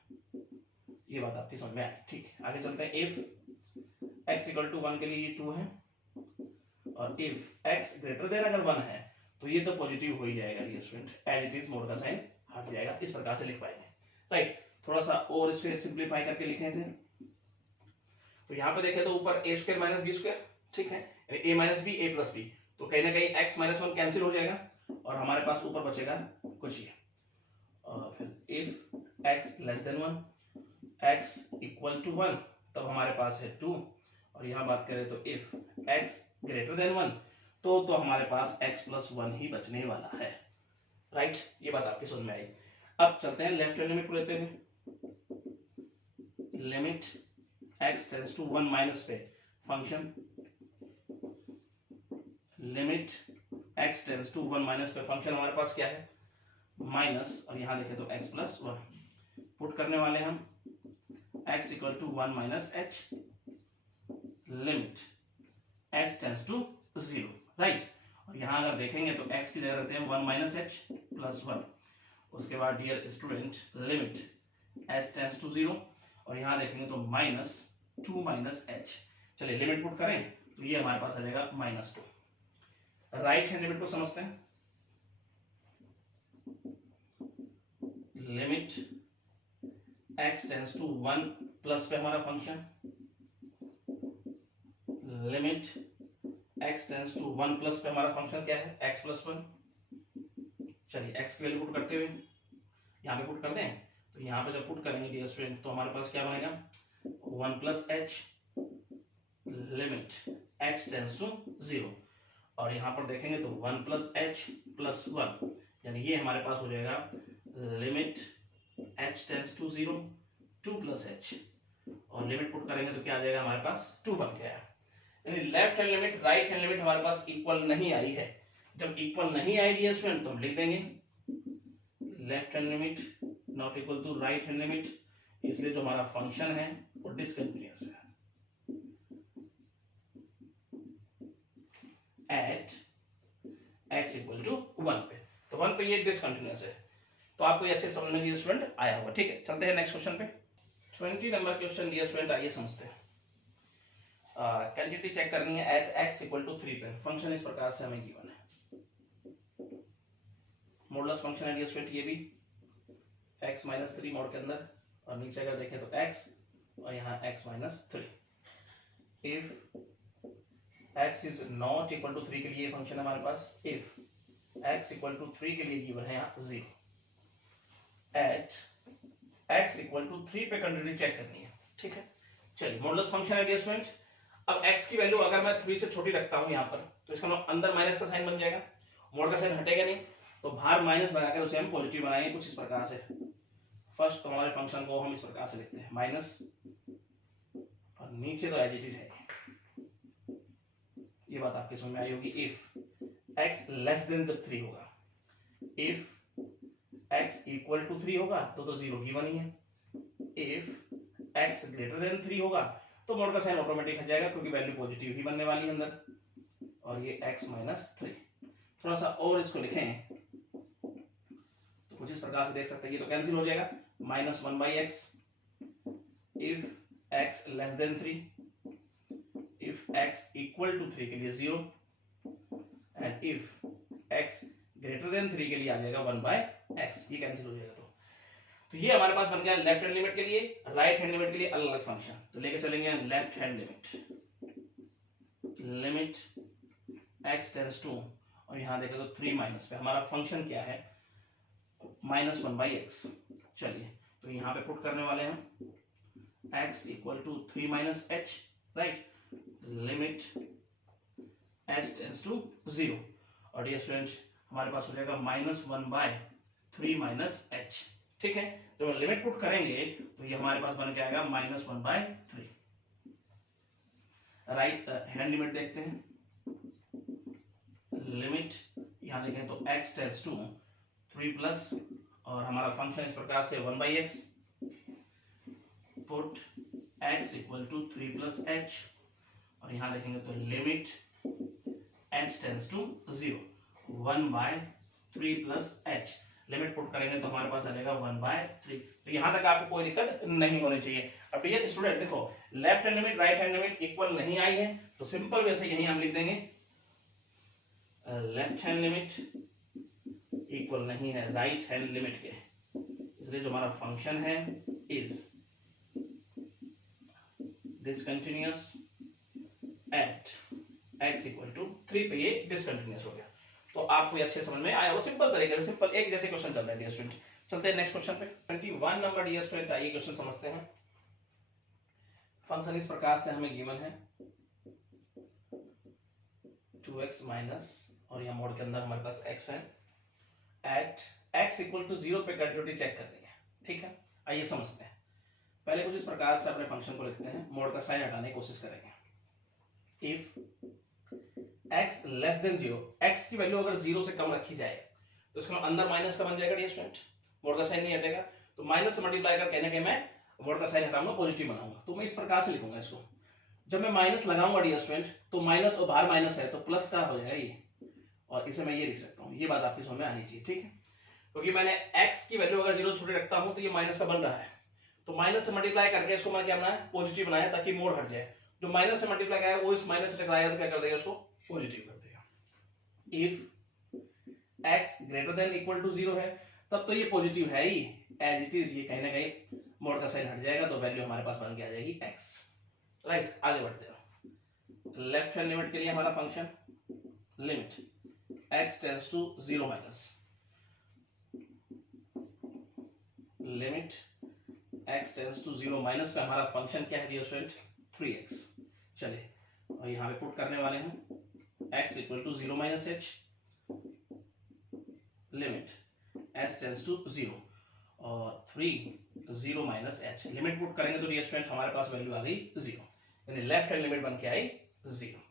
ये बात आपकी समझ में आई, ठीक है। आगे चलते हैं। इफ x इक्वल टू 1 के लिए ये 2 है, और इफ x ग्रेटर देन अगर 1 है तो ये तो पॉजिटिव हो ही जाएगा ये student, as it is mod का साइन हट जाएगा। इस प्रकार से लिख पाएंगे, राइट। थोड़ा सा और इसको सिंप्लीफाई करके लिखें थे, तो यहाँ पे देखें तो ऊपर a square minus B square, ठीक है, a minus B a plus B, तो कहीं ना कहीं x माइनस 1 कैंसिल हो जाएगा और हमारे पास ऊपर बचेगा कुछ ये, और फिर if x less than 1, x equal to 1, तब हमारे पास है 2, और यहाँ बात करें तो इफ x ग्रेटर देन 1, तो हमारे पास x प्लस 1 ही बचने वाला है, राइट। ये बात आपकी समझ में आई। अब चलते हैं लेफ्ट हैंड लिमिट को लेते हैं। Limit x tends to 1 minus पे function, limit x tends to 1 minus पे फंक्शन हमारे पास क्या है, माइनस, और यहां देखें तो x प्लस 1 पुट करने वाले हम, x equal to 1 minus h, limit x tends to 0, right. और यहां अगर देखेंगे तो x की जगह रहते हैं 1 माइनस h प्लस 1, उसके बाद dear student limit h tends to 0, और यहां देखेंगे तो माइनस 2 माइनस h। चलिए लिमिट पुट करें तो ये हमारे पास आ जाएगा माइनस 2। राइट हैंड लिमिट को समझते हैं। Limit x tends to 1 plus पे हमारा function, limit x tends to 1 plus पे हमारा फंक्शन क्या है, x प्लस 1। चलिए x की वैल्यू पुट करते हुए यहाँ पे पुट कर दें, तो यहाँ पे जब पुट करेंगे डियर स्टूडेंट तो हमारे पास क्या बनेगा, 1 plus h, limit x tends to 0, और यहाँ पर देखेंगे तो 1 प्लस h प्लस 1, यानी ये हमारे पास हो जाएगा limit h tends to 0, 2 plus h, और लिमिट पुट करेंगे तो क्या आ जाएगा हमारे पास 2 बन गया। यानी left hand limit right hand limit हमारे पास इक्वल नहीं आई है। जब इक्वल नहीं आई डियर स्टूडेंट तो हम लिख देंगे left hand limit not equal to right hand limit, इसलिए जो हमारा फंक्शन है वो डिसकंटिन्यूअस है एट x इक्वल टू 1 पे, तो 1 पे ये डिसकंटिन्यूअस है। तो आपको ये अच्छे समझ में डियर स्टूडेंट आया होगा, ठीक है। चलते हैं नेक्स्ट क्वेश्चन पे। 20 नंबर क्वेश्चन डियर स्टूडेंट, आइए समझते हैं। क्वांटिटी चेक करनी है एट x इक्वल टू 3 पे, फंक्शन इस प्रकार से हमें गिवन है, मॉडुलस फंक्शन है डियर स्टूडेंट, ये भी x माइनस 3 मोड के अंदर, और नीचे अगर देखें तो x और यहाँ x minus 3। If x is not equal to 3 के लिए फंक्शन है हमारे पास, इफ x इक्वल टू 3 के लिए गिवन है यहाँ 0, एट x इक्वल टू 3 पे क्वांटिटी चेक करनी है, ठीक है। चलिए मॉडुलस फंक्शन है डियर स्टूडेंट। अब x की वैल्यू अगर मैं 3 से छोटी रखता हूं यहाँ पर, तो इसका मतलब अंदर माइनस का साइन बन जाएगा, मोड का साइन हटेगा नहीं, तो बाहर माइनस लगाकर उसे हम पॉजिटिव बनाएंगे कुछ इस प्रकार से। फर्स्ट तो हमारे फंक्शन को हम इस प्रकार से लिखते हैं माइनस, और नीचे तो एज इट इज है। ये बात आपके समझ में आई होगी। इफ x लेस देन जब 3 होगा, इफ x इक्वल टू 3 होगा तो 0 गिवन ही है, इफ x ग्रेटर देन 3 होगा तो मोड का साइन ऑटोमेटिक हट जाएगा क्योंकि वैल्यू पॉजिटिव ही बनने वाली है अंदर, और ये x माइनस 3। थोड़ा सा और इसको लिखें तो कुछ इस प्रकार से देख सकते हैं, ये तो कैंसिल हो जाएगा, minus 1 by X, if x less than 3, if x equal to 3 के लिए 0, and if x greater than 3 के लिए आ जाएगा 1 बाय एक्स, ये कैंसिल हो जाएगा। तो ये हमारे पास बन गया लेफ्ट हैंड लिमिट के लिए, राइट हैंड लिमिट के लिए अलग अलग फंक्शन। तो लेके चलेंगे left hand limit, limit x tends to, और यहां देखो तो 3 माइनस पे हमारा फंक्शन क्या है, माइनस 1 बाई एक्स। चलिए तो यहाँ पे पुट करने वाले हैं x equal to 3 minus h, right, limit h tends to 0, और डियर स्टूडेंट हमारे पास हो जाएगा माइनस 1 बाय 3 माइनस h, ठीक है। तो लिमिट पुट करेंगे तो ये हमारे पास बन के आएगा minus 1 by 3। Right hand limit देखते हैं, लिमिट यहां देखें तो x टेंड्स टू 3 प्लस, और हमारा फंक्शन इस प्रकार से 1 by X, put x equal to 3 plus h, और यहां देखेंगे तो limit h tends to 0, 1 by 3 plus H, limit put करेंगे तो हमारे पास आ जाएगा 1/3। तो यहां तक आपको कोई दिक्कत नहीं होनी चाहिए। अब ये स्टूडेंट देखो, left hand limit right hand limit equal नहीं आई है, तो सिंपल वैसे यही हम लिख देंगे लेफ्ट हैंड लिमिट इक्वल नहीं है राइट हैंड लिमिट के, इसलिए जो हमारा फंक्शन है is discontinuous at x equal to 3 पे ये डिसकंटिन्यूअस हो गया। तो आपको ये अच्छे समझ में आया वो सिंपल तरीके से, सिंपल एक जैसे क्वेश्चन चल रहा है डियर स्टूडेंट। चलते हैं नेक्स्ट क्वेश्चन पे। 21 नंबर डियर स्टूडेंट, आइए क्वेश्चन समझते हैं। फंक्शन इस प्रकार से हमें गिवन है 2x माइनस, और यहाँ मोड के अंदर हमारे पास x है, एट x इक्वल टू 0 पे कंटिन्यूटी चेक करनी है। ठीक है, आइए समझते हैं। पहले कुछ इस प्रकार से अपने फंक्शन को लिखते हैं, मोड का साइन हटाने की कोशिश करेंगे। If x less then 0, x की वैल्यू अगर 0 से कम रखी जाए तो इसका अंदर माइनस का बन जाएगा डियर स्टूडेंट, मोड का साइन नहीं हटेगा, तो माइनस से मल्टीप्लाई कर कहने के मैं मोड का साइन हटाऊंगा, पॉजिटिव बनाऊंगा। तो मैं इस प्रकार से लिखूंगा इसको, जब मैं माइनस लगाऊंगा डियर स्टूडेंट तो माइनस और बाहर माइनस है तो प्लस का हो जाएगा ये, और इसे मैं ये लिख सकता हूँ। ये बात आपकी समझ में आनी चाहिए, ठीक है, क्योंकि मैंने x की वैल्यू अगर 0 छोटे रखता हूं तो ये माइनस का बन रहा है, तो माइनस से मल्टीप्लाई करके इसको मैं क्या बनाया, पॉजिटिव बनाया, ताकि मोड हट जाए। जो माइनस से मल्टीप्लाई किया है वो इस माइनस से टकराएगा तो क्या कर देगा, उसको पॉजिटिव कर देगा। If x greater than equal to 0 है तब तो ये पॉजिटिव है ही, एज इट इज ये कहीं ना कहीं मोड का साइन हट जाएगा, तो वैल्यू हमारे पास बन के आ जाएगी x। राइट, आगे बढ़ते हैं। लेफ्ट हैंड लिमिट के लिए हमारा function limit x tends to 0 minus, limit x tends to 0 minus का हमारा फंक्शन क्या है डियर स्टूडेंट, 3x। चलिए, और यहां पे पुट करने वाले हैं x equal to 0 minus H, limit s tends to 0 और 3 0 माइनस एच, लिमिट पुट करेंगे तो डियर स्टूडेंट हमारे पास वैल्यू आ गई 0, यानी लेफ्ट हैंड लिमिट बन के आई 0।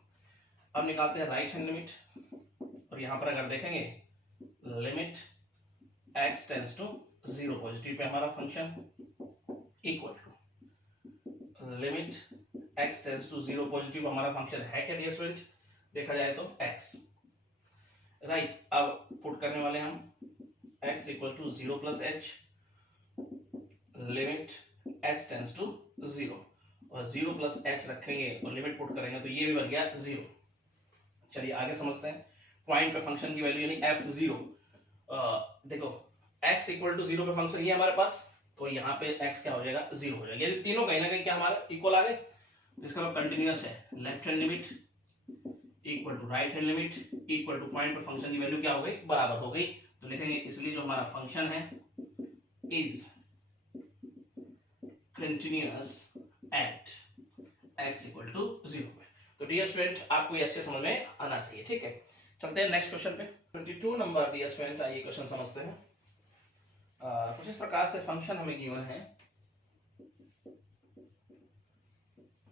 अब निकालते हैं राइट हैंड लिमिट, और यहां पर अगर देखेंगे limit x tends to 0 positive पे हमारा function equal to limit x tends to 0 positive हमारा फंक्शन है क्या डियर स्टूडेंट, देखा जाए तो x। राइट, अब पुट करने वाले हम x equal to 0 plus H, limit s tends to 0, और 0 प्लस एच रखेंगे और लिमिट पुट करेंगे तो ये भी बन गया 0। चलिए आगे समझते हैं। पॉइंट पे फंक्शन की वैल्यू यानी f0, देखो x इक्वल टू 0 पे फंक्शन ये हमारे पास, तो यहाँ पे x क्या हो जाएगा, 0 हो जाएगा, यदि तीनों कहीं ना कहीं क्या हमारा इक्वल आ गए, तो इसका मतलब कंटिन्यूअस है। Left hand limit equal to right hand limit equal to point पे फंक्शन की वैल्यू क्या हो गई, बराबर हो गई, तो लिखेंगे इसलिए जो हमारा फंक्शन है is continuous at x equal to 0 पे। तो डियर स्टूडेंट आपको ये अच्छे समझ में आना चाहिए, ठीक है। चलते हैं नेक्स्ट क्वेश्चन पे। 22 नंबर डियर स्टूडेंट, आइए क्वेश्चन समझते हैं। कुछ इस प्रकार से फंक्शन हमें गिवन है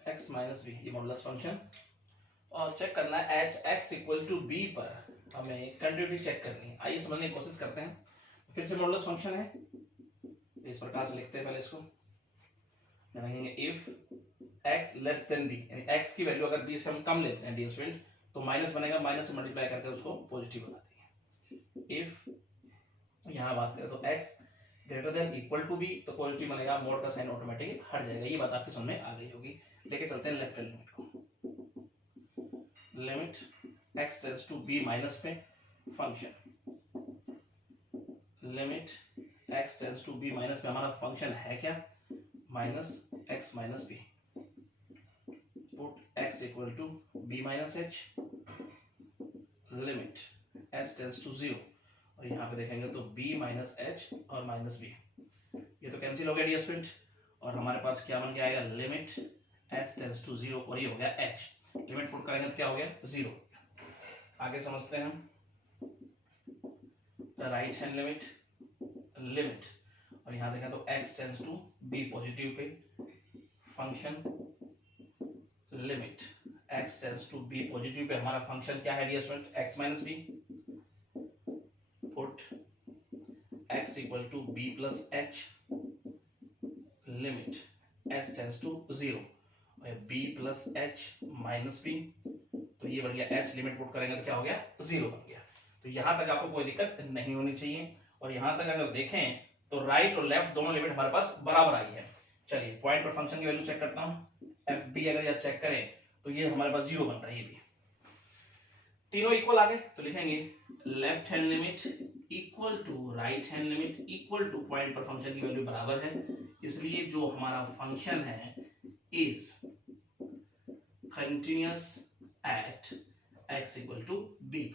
x माइनस बी, ये मॉडुलस फंक्शन, और चेक करना है at x equal to B पर हमें कंटिन्यूटी चेक करनी है। आइए समझने की कोशिश करते हैं। फिर से मॉडुलस फंक्शन है, इस प्रकार से लिखते हैं पहले इसको, लिखेंगे if x less then b, यानी x की वैल्यू अगर b से हम कम लेते हैं डियर स्टूडेंट तो माइनस बनेगा, माइनस से मल्टीप्लाई करके उसको पॉजिटिव बना देंगे। इफ यहाँ बात करें तो x greater than equal to B तो पॉजिटिव बनेगा, मोड का साइन ऑटोमेटिकली हट जाएगा। ये बात आपकी समझ में आ गई होगी। लेके चलते हैं लेफ्ट हैंड लिमिट को, limit x tends to b minus पे function, limit x tends to b minus पे हमारा फंक्शन है क्या, minus x minus b, put x equal to b minus h, limit s tends to 0, और यहाँ पे देखेंगे तो b माइनस एच और माइनस बी, ये तो कैंसिल हो गया डियर स्टूडेंट, और हमारे पास क्या बन के आएगा, लिमिट s टेंड्स टू 0, और ये हो गया h, लिमिट पुट करेंगे तो क्या हो गया, 0। आगे समझते हैं हम राइट हैंड लिमिट, लिमिट, और यहाँ देखें तो x tends to b positive पे function, limit x tends to b positive पे हमारा फंक्शन क्या है dear student, x minus b, put x equal to b plus H, limit s tends to 0, और b plus h minus b, तो ये बन गया h, लिमिट पुट करेंगे तो क्या हो गया, 0 बन गया। तो तो यहाँ तक आपको कोई दिक्कत नहीं होनी चाहिए। और यहाँ तक अगर देखें तो राइट और लेफ्ट दोनों लिमिट हमारे पास बराबर आई है। चलिए पॉइंट पर फंक्शन की वैल्यू चेक करता हूँ। एफ बी अगर यह चेक करें तो ये हमारे पास 0 बन रहा है। ये भी तीनों इक्वल आ गए, तो लिखेंगे left hand limit equal to right hand limit equal to point पर फंक्शन की वैल्यू बराबर है, इसलिए जो हमारा फंक्शन है is continuous at x equal to b।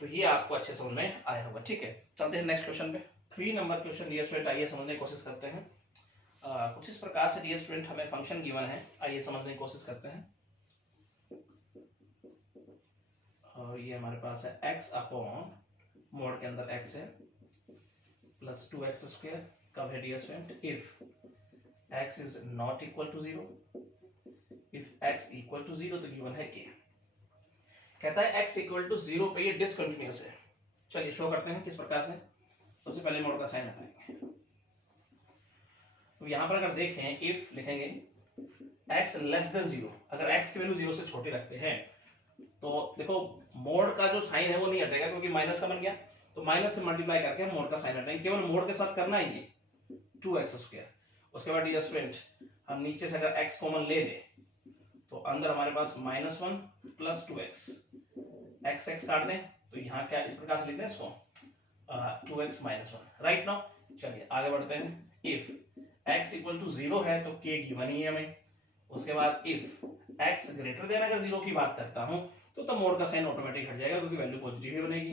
तो ये आपको अच्छे समझ में आया होगा। ठीक है, चलते हैं नेक्स्ट क्वेश्चन पे। 3 नंबर क्वेश्चन डियर स्टूडेंट, आइए समझने की कोशिश करते हैं। कुछ इस प्रकार से डियर स्टूडेंट हमें फंक्शन गिवन है, आइए समझने की कोशिश करते हैं। और ये हमारे पास है x अपॉन मोड के अंदर x है प्लस 2x स्क्वायर। कब है dear student? If x is not equal to 0, if x equal to 0 तो गिवन है k। कहता है x इक्वल टू 0 पे ये डिसकंटिन्यूअस है। चलिए शो करते हैं किस प्रकार से। सबसे पहले मोड का साइन लगाएंगे। तो यहां पर अगर देखें इफ लिखेंगे x लेस देन 0, अगर x की वैल्यू 0 से छोटी रखते हैं तो देखो मोड का जो साइन है वो नहीं हटेगा क्योंकि माइनस का बन गया, तो माइनस से मल्टीप्लाई करके हम मोड का साइन हटाएंगे। केवल मोड के साथ करना है ये 2x स्क्वायर। उसके बाद डियर स्टूडेंट हम नीचे से अगर x कॉमन ले ले तो अंदर हमारे पास -1 प्लस 2x, x काट दें तो यहाँ क्या इस प्रकार से लिखते हैं इसको 2x -1। राइट नाउ चलिए आगे बढ़ते हैं। इफ x इक्वल टू 0 है तो k गिवन ही है हमें। उसके बाद इफ x ग्रेटर देन अगर 0 की बात करता हूं तो मोड का साइन ऑटोमेटिक हट जाएगा क्योंकि वैल्यू पॉजिटिव ही बनेगी।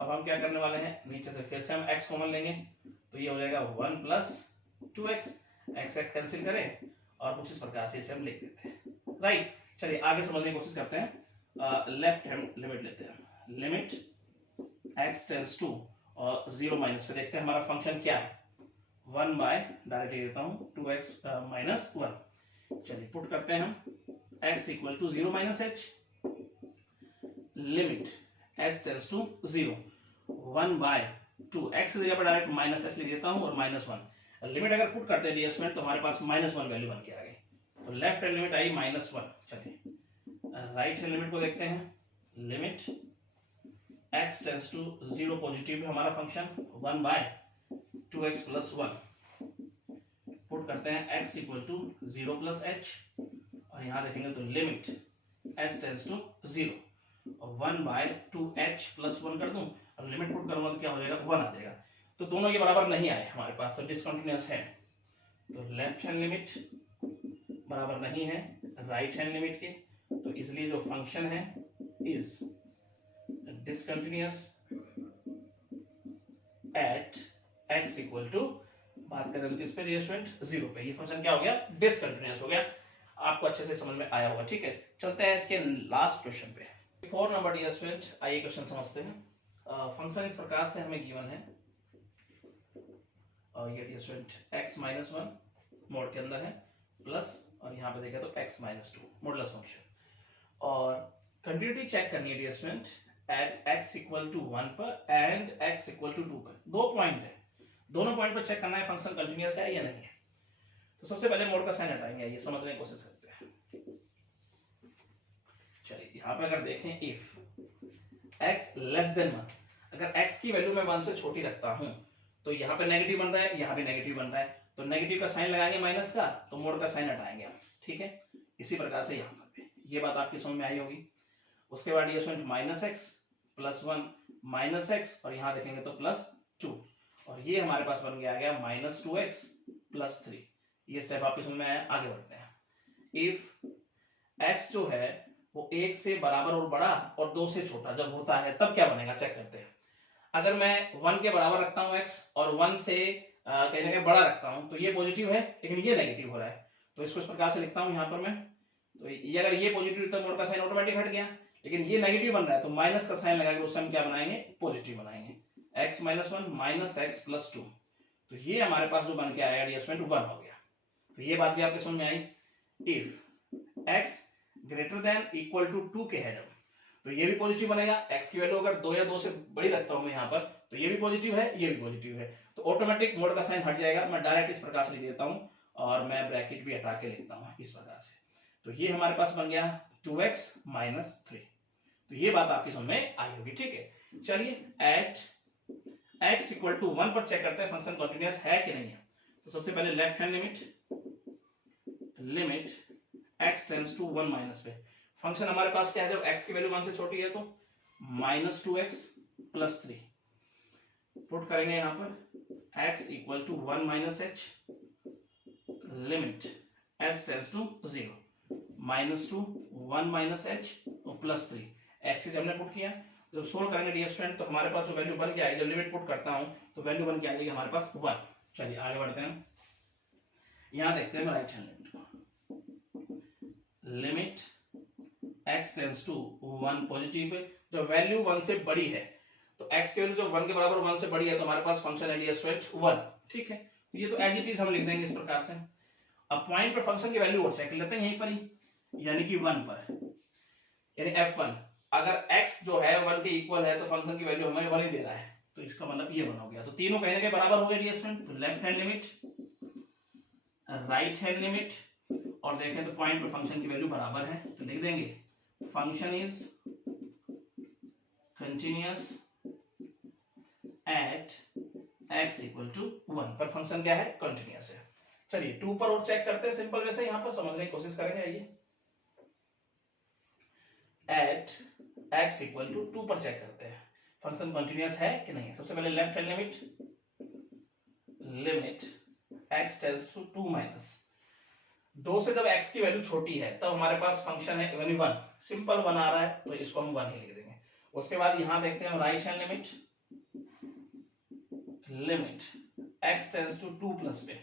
अब हम क्या करने वाले हैं, नीचे से फिर से हम x कॉमन लेंगे तो ये हो जाएगा 1 प्लस 2x, x कैंसिल करें और कुछ इस प्रकार से इसे हम लिख देते हैं। राइट, चलिए आगे समझने की कोशिश करते हैं। लेफ्ट हैंड लिमिट लेते हैं। लिमिट x टेंड्स टू और 0 माइनस पे देखते हैं हमारा फंक्शन क्या है। 1 बाय डायरेक्ट ले लेता हूं 2x माइनस 1। चलिए पुट करते हैं हम x equal to 0 minus h, limit x tends to 0 1 by 2, x की जगह पर डायरेक्ट माइनस h लिख देता हूं और -1। लिमिट अगर पुट करते हैं डियर स्टूडेंट तो हमारे पास -1 वैल्यू बन के आ गई। तो लेफ्ट हैंड लिमिट आई -1। चलिए राइट हैंड लिमिट को देखते हैं। Limit x tends to 0 positive है हमारा function 1 bye 2x plus 1। Put करते हैं x equal to 0 plus h और यहां देखेंगे तो लिमिट s टेंड्स टू 0 और 1 बाय 2h प्लस 1 कर दूं और लिमिट पुट करूंगा तो क्या हो जाएगा 1 आ जाएगा। तो दोनों ये बराबर नहीं आए हमारे पास, तो डिसकंटिन्यूअस है। तो लेफ्ट हैंड लिमिट बराबर नहीं है राइट हैंड लिमिट के, तो इसलिए जो फंक्शन है is discontinuous at x equal to, बात करें तो किस पे डियर स्टूडेंट 0 पे। ये फंक्शन क्या हो गया, डिसकंटिन्यूअस हो गया। आपको अच्छे से समझ में आया होगा। ठीक है, चलते हैं इसके लास्ट क्वेश्चन पे। 4 नंबर डियर स्टूडेंट, आइए क्वेश्चन समझते हैं। फंक्शन इस प्रकार से हमें गिवन है और ये dear student x minus 1 mod के अंदर है प्लस, और यहाँ पे देखा तो x माइनस 2 मॉडुलस फंक्शन। और कंटिन्यूटी चेक करनी है dear student at x equal to 1 पर एंड x इक्वल टू 2 पर। 2 पॉइंट है, दोनों पॉइंट पर चेक करना है फंक्शन कंटिन्यूअस है या नहीं है। तो सबसे पहले मोड का साइन हटाएंगे, ये समझने की कोशिश करते हैं। चलिए यहाँ पे अगर देखें इफ x लेस देन 1, अगर x की वैल्यू मैं 1 से छोटी रखता हूं तो यहाँ पे नेगेटिव बन रहा है, यहाँ भी नेगेटिव बन रहा है, तो नेगेटिव का साइन लगाएंगे माइनस का तो मोड का साइन हटाएंगे हम। ठीक है, इसी प्रकार से यहाँ पर भी ये बात आपकी समझ में आई होगी। उसके बाद ये -x प्लस 1 माइनस x और यहाँ देखेंगे तो प्लस 2 और ये हमारे पास बन गया -2x प्लस 3। ये स्टेप आपकी समझ में आया। आगे बढ़ते हैं। इफ x जो है वो 1 से बराबर और बड़ा और 2 से छोटा जब होता है तब क्या बनेगा, चेक करते हैं। अगर मैं 1 के बराबर रखता हूं x और 1 से कहीं ना कहीं बड़ा रखता हूं तो ये पॉजिटिव है लेकिन ये नेगेटिव हो रहा है, तो इसको इस प्रकार से लिखता हूं यहाँ पर मैं। तो ये अगर ये पॉजिटिव तो मोड का साइन ऑटोमेटिक हट गया, लेकिन ये नेगेटिव बन रहा है तो माइनस का साइन लगा के उस हम क्या बनाएंगे, पॉजिटिव बनाएंगे। x minus 1 minus x plus 2, तो ये हमारे पास जो बन के आया एडजस्टमेंट 1 हो गया। तो ये बात भी आपके समझ में आई। If x greater than equal to 2 के है जब, तो ये भी पॉजिटिव बनेगा। x की वैल्यू अगर 2 या 2 से बड़ी रखता हूं मैं यहाँ पर तो ये भी पॉजिटिव है, ये भी पॉजिटिव है, तो ऑटोमेटिक मोड का साइन हट जाएगा। मैं डायरेक्ट इस प्रकार से लिख देता हूं और मैं ब्रैकेट भी हटा के लिखता हूं इस प्रकार से। तो ये हमारे पास बन गया 2x माइनस 3। तो ये बात आपकी समझ में आई होगी, ठीक है। चलिए एट x इक्वल टू 1 पर चेक करते हैं फंक्शन कंटिन्यूअस है कि नहीं है। तो सबसे पहले left hand limit x tends to 1 minus पे फंक्शन हमारे पास क्या है, जब x की वैल्यू 1 से छोटी है तो -2x + 3 पुट करेंगे यहां पर x equal to 1 minus h limit s tends to 0 -2 1 minus h और +3 x की जब हमने पुट किया, जब सोल्व करेंगे डियर स्टूडेंट तो हमारे पास जो वैल्यू बन के आएगी, जब लिमिट पुट करता हूं तो वैल्यू बन के आएगी हमारे पास 1। चलिए आगे बढ़ते हैं, यहां देखते हैं राइट हैंड लिमिट को। Limit x tends to 1 positive है, जब वैल्यू 1 से बड़ी है तो x की वैल्यू जब 1 के बराबर 1 से बड़ी है तो हमारे पास फंक्शन है डियर स्टूडेंट 1, ठीक है। ये तो एज इट इज हम लिख देंगे इस प्रकार से। अब पॉइंट पर फंक्शन की वैल्यू और चेक कर लेते हैं यहीं पर ही, यानी कि 1 पर, यानी f1 अगर x जो है 1 के इक्वल है तो फंक्शन की वैल्यू हमें 1 ही दे रहा है, तो इसका मतलब ये 1 हो गया। तो तीनों कहीं ना कहीं बराबर हो गए डियर स्टूडेंट। तो left hand limit, right hand limit, और देखें तो पॉइंट पर फंक्शन की वैल्यू बराबर है, तो लिख देंगे function is continuous at x equal to 1 पर फंक्शन क्या है, कंटिन्यूअस है। चलिए 2 पर और चेक करते हैं सिंपल वैसे, यहां पर समझने की कोशिश करेंगे। आइए एट x इक्वल टू 2 पर चेक करते हैं फंक्शन कंटिन्यूअस है कि नहीं है। सबसे पहले left hand limit x tends to 2 minus 2 से जब x की वैल्यू छोटी है तब हमारे पास फंक्शन है 1, सिंपल 1 आ रहा है तो इसको हम 1 ही लिख देंगे। उसके बाद यहां देखते हैं right hand limit x tends to 2 plus पे,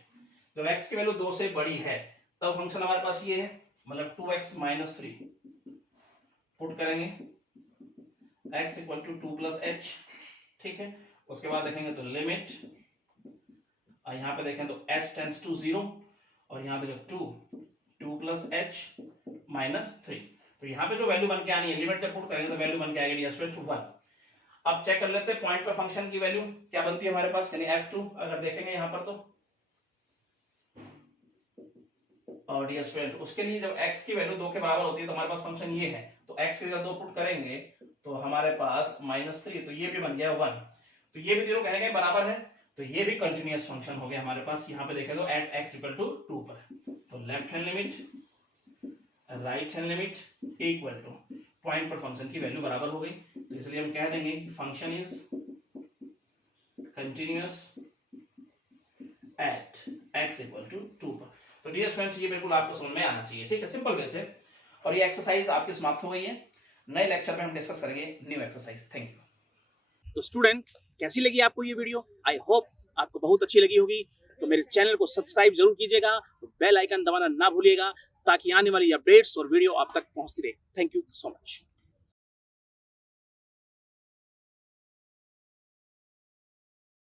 जब x की वैल्यू 2 से बड़ी है तब फंक्शन हमारे पास ये है, मतलब 2x - 3 पुट करेंगे x इक्वल टू 2 + h, ठीक है। उसके बाद देखेंगे तो लिमिट, और यहां पे देखें तो s टेंड्स टू 0 और यहां पे 2 + h - 3, तो यहां पे जो वैल्यू बन के आनी है, लिमिट जब पुट करेंगे तो वैल्यू बन के आएगी डियर स्टूडेंट 1। अब चेक कर लेते हैं पॉइंट पर फंक्शन की वैल्यू क्या बनती है हमारे पास, यानी f2 अगर देखेंगे यहां पर तो, और डियर स्टूडेंट उसके लिए जब x की वैल्यू 2 के बराबर होती है तो हमारे पास फंक्शन ये है, तो x की जगह 2 पुट करेंगे तो हमारे पास -3, तो ये भी बन गया 1, तो ये भी तीनों कहने के बराबर है, तो ये भी कंटिन्यूअस फंक्शन हो गया हमारे पास। यहां पे देखें तो एट x इक्वल टू 2 पर, तो left hand limit right hand limit equal to point पर फंक्शन की वैल्यू बराबर हो गई, तो इसलिए हम कह देंगे कि function is continuous at x equal to 2 पर। तो डियर स्टूडेंट्स ये बिल्कुल आपको समझ में आना चाहिए, ठीक है, सिंपल वे से। और ये एक्सरसाइज आपकी समाप्त हो गई है, नए लेक्चर में हम डिस्कस करेंगे न्यू एक्सरसाइज। Thank you. तो स्टूडेंट कैसी लगी आपको ये वीडियो? आई होप आपको बहुत अच्छी लगी होगी। तो मेरे चैनल को सब्सक्राइब जरूर कीजिएगा, बेल आइकन दबाना ना भूलिएगा ताकि आने वाली अपडेट्स और वीडियो आप तक पहुंचती रहे। Thank you so much.